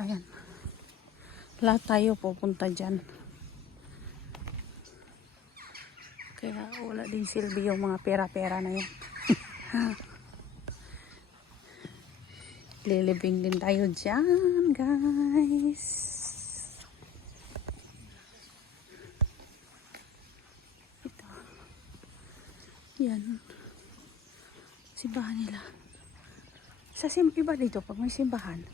Ayan. Lahat tayo pupunta dyan. Kaya wala din silbi yung mga pera-pera na yan. Lilibing din tayo dyan, guys. Ito. Yan. Simbahan nila. Sa iba dito, pag may simbahan,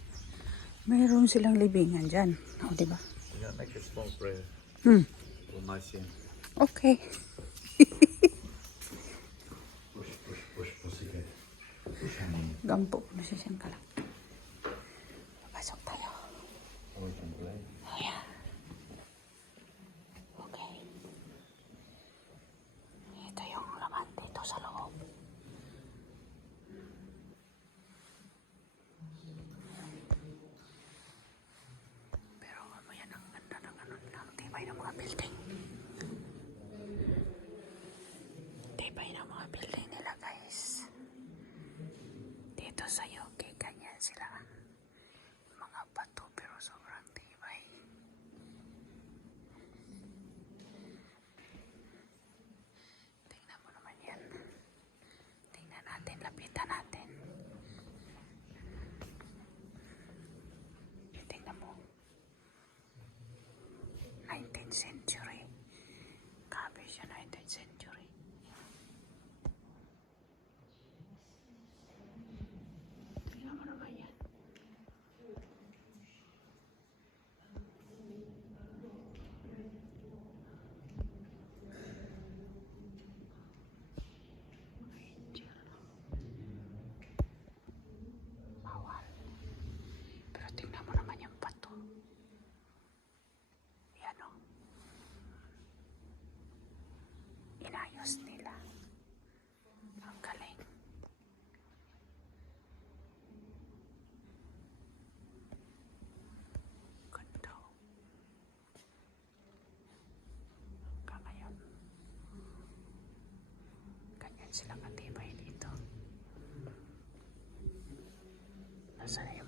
mayroon silang libingan dyan. O, diba? Yeah, make a small prayer for my sin. Okay. Push, sige. Gampo. Nasisyan ka lang. Papasok tayo. We can pray. Oh, yeah. Okay. Ito yung laman dito sa loob. Pero yan ang ganda ng ng tibay ng mga building. Tibay ng mga building nila, guys. Dito sa UK, ganyan sila. Mga bato pero sobrang tibay. Tingnan mo naman yan. Tingnan natin, lapitan natin. Tingnan mo. 19th century. Grabe siya, 19th century. Tingnan mo naman yan. Bawal. Pero tingnan mo naman yung bato. Yan o. Inayos nila. Ang galing. Ganda. Hanggang ngayon. Ganyan silang matibay dito. Nasaan yung